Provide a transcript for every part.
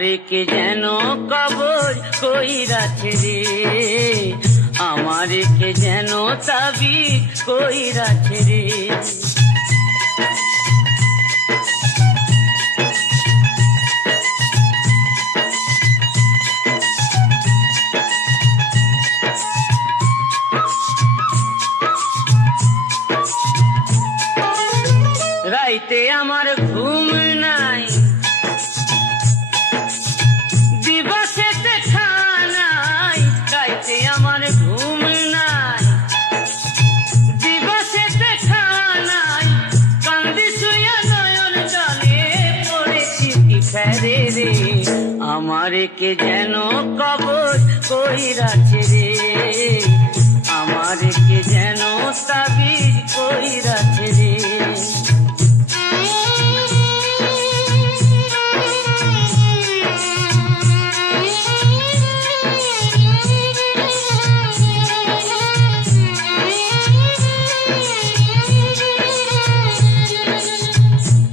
আমারে কে যেন কবর কইরাছে রে, আমারে কে যেন তাবিজ কইরাছে রে। রাইতে আমার ঘুম নাই, দিবসেতে খানাই। রাইতে আমার ঘুম নাই, দিবসেতে খানাই। কান্দি শুয়া নয়ন জলে পড়েছি ফেরে রে, আমারে কে যেন কবর কইরাছে রে, আমারে কে যেন তাবিজ কইরাছে রে।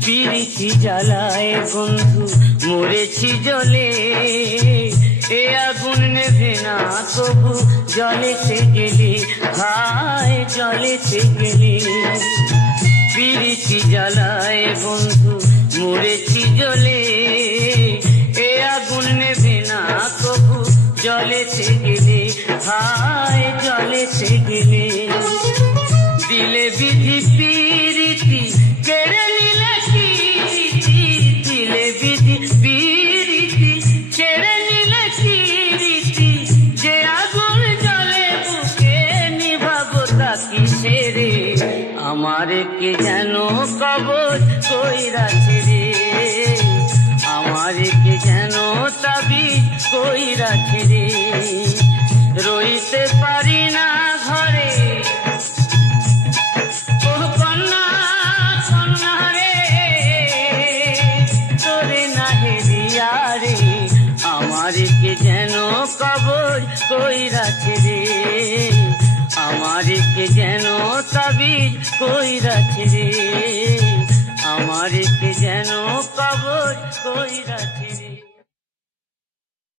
পিরিতি জ্বালায় বন্ধু মরেছি জলে, এ আগুন নেভে না তবু জলেতে গেলে, হায় জলেতে গেলে। পিরিতি জ্বালায় বন্ধু মরেছি জলে, এ আগুন নেভে না তবু জলেতে গেলে, হায় জলেতে গেলে। দিলে বিধি পিরিতি কেড়ে নিলে কিরিতি, দিলে বিধি পিরিতি কেড়ে নিলে কিরিতি। যে আগুন জলে বুকে নিভাবো তা কিসে রে, আমারে কে যেন কবর কইরাছে রে, আমারে কে যেন তাবিজ কইরাছে রে। রইতে পারি না ঘরে আমারে কে যেন কবর কইরাছে রে, আমারে কে যেন তাবিজ কইরাছে রে, আমারে কে যেন কবর কইরাছে রে।